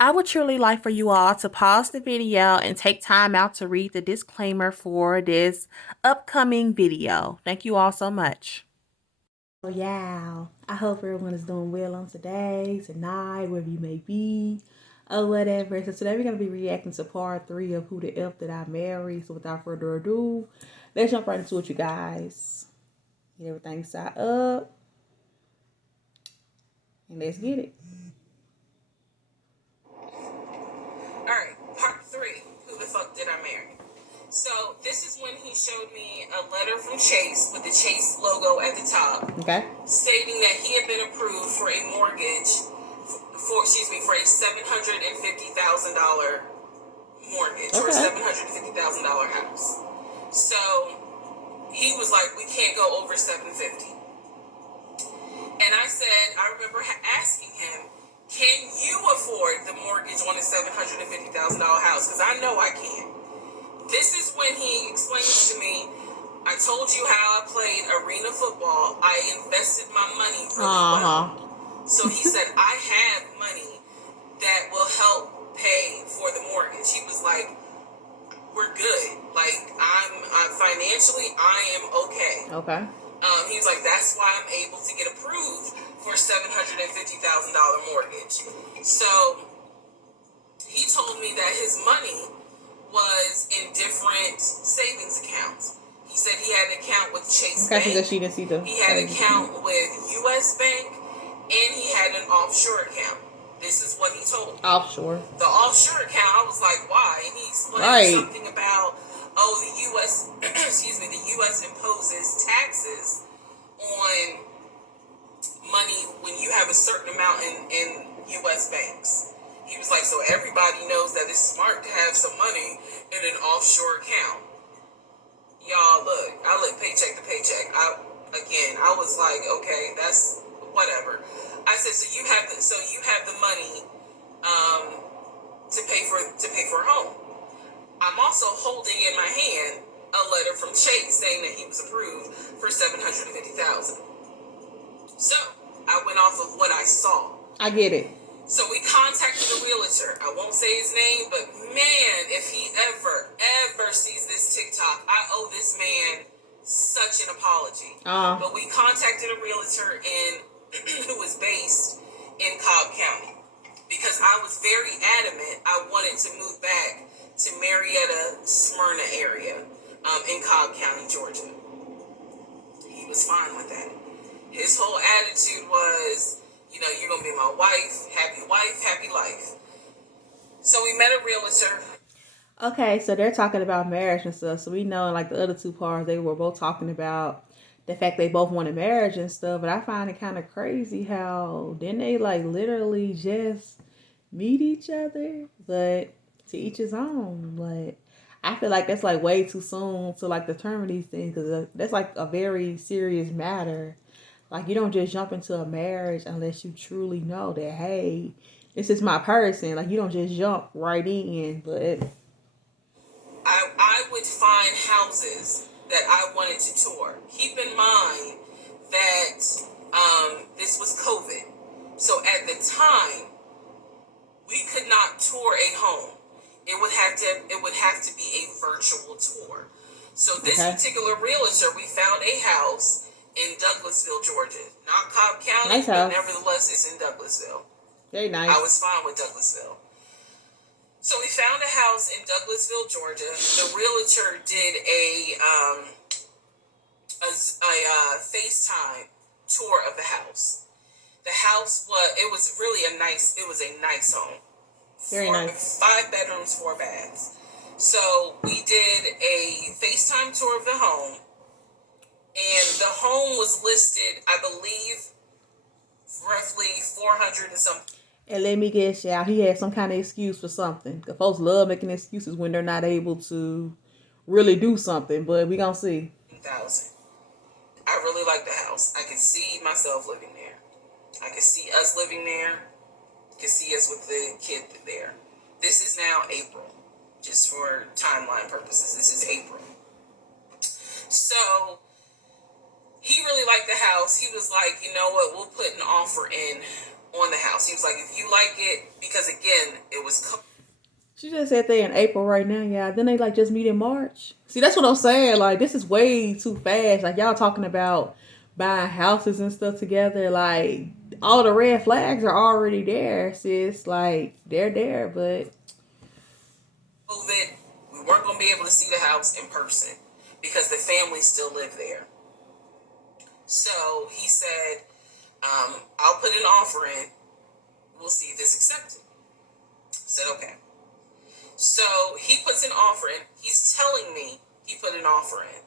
I would truly like for you all to pause the video and take time out to read the disclaimer for this upcoming video. Thank you all so much. So yeah, I hope everyone is doing well on today, tonight, wherever you may be, or whatever. So today we're going to be reacting to part 3 of Who the F Did I Marry? So without further ado, let's jump right into it, you guys. Get everything set up, and let's get it. Alright, part 3. Who the fuck did I marry? So, this is when he showed me a letter from Chase with the Chase logo at the top. Okay. Stating that he had been approved for a mortgage for a $750,000 mortgage, or a $750,000 house. So, he was like, we can't go over 750. And I said, I remember asking him, can you afford the mortgage on a $750,000 house? Because I know I can. This is when he explains to me, I told you how I played arena football. I invested my money really well. So he said, I have money that will help pay for the mortgage. He was like, we're good. Like, I'm financially, I am okay. Okay. He was like, that's why I'm able to get approved for a $750,000 mortgage. So he told me that his money was in different savings accounts. He said he had an account with Chase Bank. She didn't see he had an account with U.S. Bank, and he had an offshore account. This is what he told me. Offshore. The offshore account, I was like, why? And he explained something about, the U.S. the U.S. imposes taxes on money when you have a certain amount in U.S. banks. He was like, so everybody knows that it's smart to have some money in an offshore account. Y'all, look, I live paycheck to paycheck. I was like, okay, that's whatever. I said, so you have the money to pay for a home. I'm also holding in my hand a letter from Chase saying that he was approved for $750,000. So I went off of what I saw. I get it. So we contacted a realtor. I won't say his name, but man, if he ever sees this TikTok, I owe this man such an apology. But we contacted a realtor who was based in Cobb County, because I was very adamant I wanted to move back to Marietta, Smyrna area in Cobb County, Georgia. He was fine with that. His whole attitude was, you're going to be my wife, happy life. So we met a realtor. Okay, so they're talking about marriage and stuff. So we know, like the other two parts, they were both talking about the fact they both wanted marriage and stuff. But I find it kind of crazy how didn't they like literally just meet each other? But to each his own. Like, I feel like that's like way too soon to like determine these things, because that's like a very serious matter. Like, you don't just jump into a marriage unless you truly know that, hey, this is my person. Like, you don't just jump right in. But I would find houses that I wanted to tour. Keep in mind that this was COVID. So at the time, we could not tour a home. It would have to be a virtual tour. So this particular realtor, we found a house in Douglasville, Georgia. Not Cobb County, nice but nevertheless, it's in Douglasville. Very nice. I was fine with Douglasville. So we found a house in Douglasville, Georgia. The realtor did a FaceTime tour of the house. The house was really a nice home. Very nice. 5 bedrooms, 4 baths. So we did a FaceTime tour of the home. And the home was listed, I believe, roughly 400 and something. And let me guess, y'all, he had some kind of excuse for something. Because folks love making excuses when they're not able to really do something. But we gonna see. 1,000. I really like the house. I could see myself living there. I could see us living there. I could see us with the kid there. This is now April. Just for timeline purposes, this is April. So he really liked the house. He was like, you know what, we'll put an offer in on the house. He was like, if you like it, because again, it was. She just said they in April right now, yeah. Then they like just meet in March. See, that's what I'm saying. Like, this is way too fast. Like, y'all talking about buying houses and stuff together. Like, all the red flags are already there, sis. Like, they're there, but COVID, we weren't going to be able to see the house in person because the family still lived there. So he said, I'll put an offer in. We'll see if it's accepted. I said, okay. So he puts an offer in. He's telling me he put an offer in.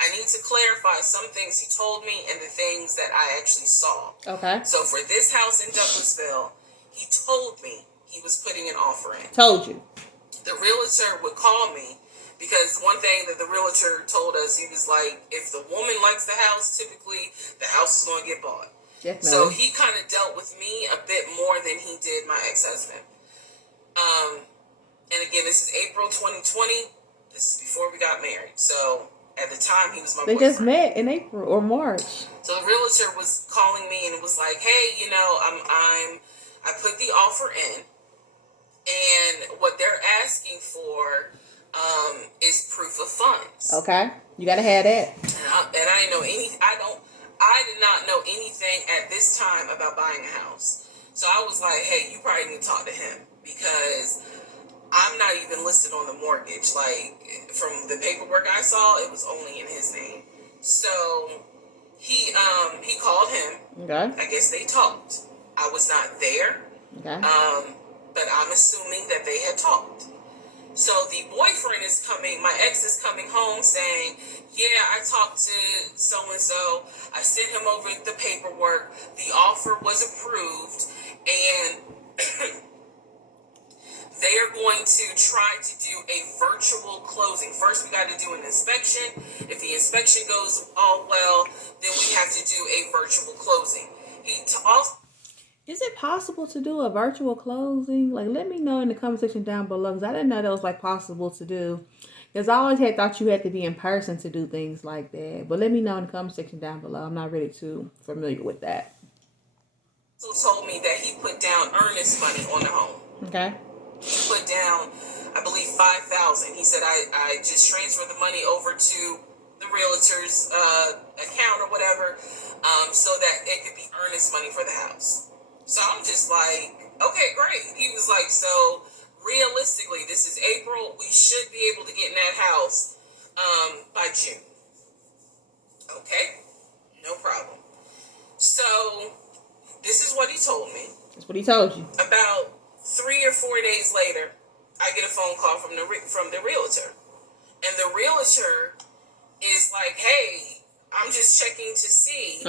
I need to clarify some things he told me and the things that I actually saw. okay. So for this house in Douglasville, he told me he was putting an offer in. Told you. The realtor would call me because one thing that the realtor told us, he was like, if the woman likes the house, typically the house is going to get bought. Definitely. So he kind of dealt with me a bit more than he did my ex-husband. And again, this is April 2020. This is before we got married. So at the time, he was my boyfriend. They just met in April or March. So the realtor was calling me and was like, "Hey, you know, I put the offer in, and what they're asking for is proof of funds." Okay, you gotta have that. And I didn't know I did not know anything at this time about buying a house. So I was like, "Hey, you probably need to talk to him because I'm not even listed on the mortgage. Like, from the paperwork I saw, it was only in his name." So he called him. Okay. I guess they talked. I was not there. Okay. But I'm assuming that they had talked. So the boyfriend is coming, my ex is coming home saying, "Yeah, I talked to so-and-so. I sent him over the paperwork. The offer was approved. And they are going to try to do a virtual closing. First, we got to do an inspection. If the inspection goes all well, then we have to do a virtual closing." Is it possible to do a virtual closing? Like, let me know in the comment section down below, because I didn't know that was like possible to do. Because I always had thought you had to be in person to do things like that. But let me know in the comment section down below. I'm not really too familiar with that. Also told me that he put down earnest money on the home. Okay. He put down, I believe, $5,000. He said, I just transferred the money over to the realtor's account or whatever, so that it could be earnest money for the house. So I'm just like, okay, great. He was like, so realistically, this is April. We should be able to get in that house by June. Okay, no problem. So this is what he told me. That's what he told you. About 3 or 4 days later, I get a phone call from the realtor, and the realtor is like, "Hey, I'm just checking to see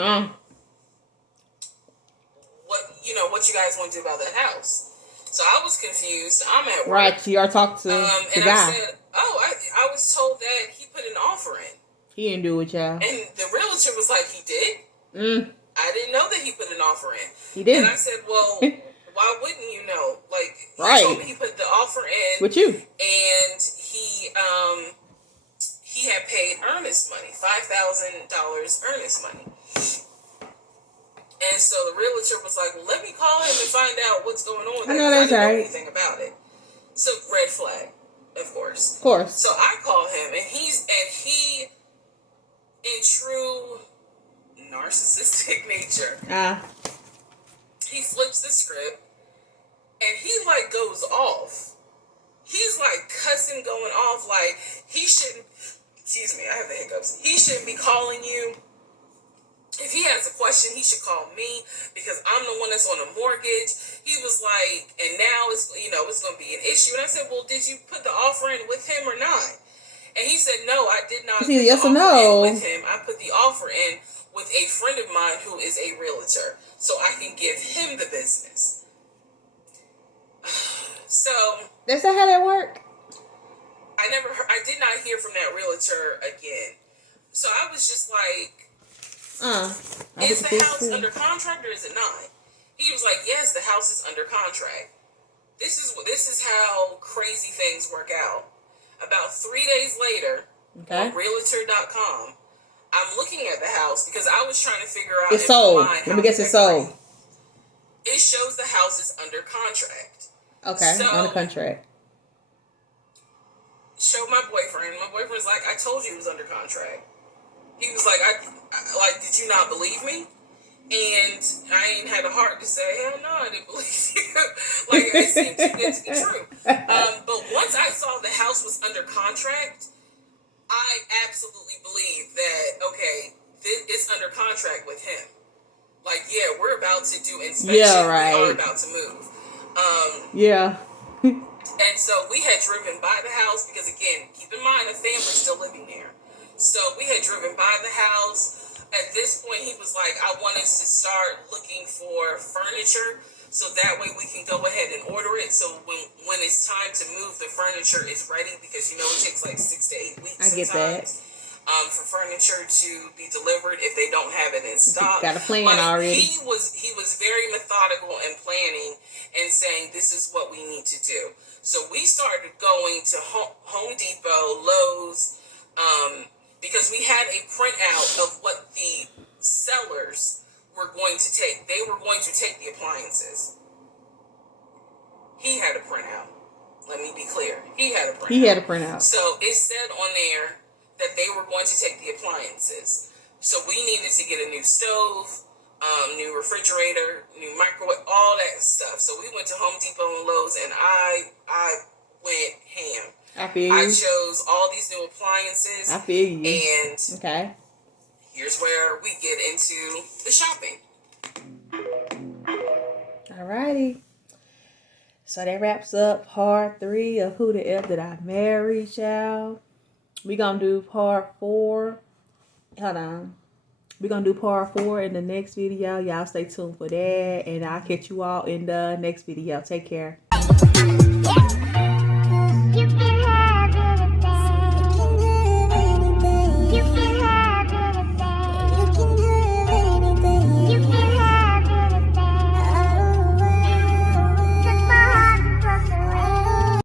what you guys want to do about that house." So I was confused. I'm at work. Right, so you are talking to the and guy. I said, I was told that he put an offer in. He didn't do it, y'all. And the realtor was like, "He did?" I didn't know that he put an offer in. He did. And I said, "Well, why wouldn't you know? Like, right. He told me he put the offer in with you, and he had paid earnest money, $5,000 earnest money." And so the realtor was like, "Well, let me call him and find out what's going on with that." I didn't know anything about it. So red flag, of course. Of course. So I call him, and he, in true narcissistic nature, he flips the script, and he like goes off. He's like cussing, going off, like he shouldn't. Excuse me, I have the hiccups. He shouldn't be calling you. If he has a question, he should call me because I'm the one that's on the mortgage. He was like, and now it's going to be an issue. And I said, "Well, did you put the offer in with him or not?" And he said, "No, I did not." See, yes or no? With him, I put the offer in with a friend of mine who is a realtor, so I can give him the business. So that's not how that work. I did not hear from that realtor again. So I was just like, is the house under contract or is it not? He was like, "Yes, the house is under contract." This is how crazy things work out. About 3 days later, on Realtor.com, I'm looking at the house because I was trying to figure out. It's sold. Let me guess, it's sold. it shows the house is under contract. Okay, so, under contract. Showed my boyfriend. My boyfriend's like, I told you it was under contract. He was like, did you not believe me? And I ain't had a heart to say, hell no, I didn't believe you. Like, it seemed too good to be true. But once I saw the house was under contract, I absolutely believe that, okay, it's under contract with him. Like, yeah, we're about to do inspection. Yeah, right. We are about to move. Yeah. And so we had driven by the house because, again, keep in mind, the family's still living there. So we had driven by the house. At this point, he was like, I want us to start looking for furniture so that way we can go ahead and order it. So when it's time to move, the furniture is ready because, it takes like 6 to 8 weeks I get that. For furniture to be delivered if they don't have it in stock. Got a plan already. He was very methodical and planning and saying this is what we need to do. So we started going to Home Depot, Lowe's, because we had a printout of what the sellers were going to take. They were going to take the appliances. He had a printout. Let me be clear. He had a printout. So it said on there that they were going to take the appliances. So we needed to get a new stove, new refrigerator, new microwave, all that stuff. So we went to Home Depot and Lowe's, and I went ham. I feel you. I chose all these new appliances. I feel you. And okay, here's where we get into the shopping. Alrighty. So that wraps up part 3 of Who the F Did I Marry, y'all. We're going to do part 4. Hold on. We're going to do part 4 in the next video. Y'all stay tuned for that. And I'll catch you all in the next video. Take care.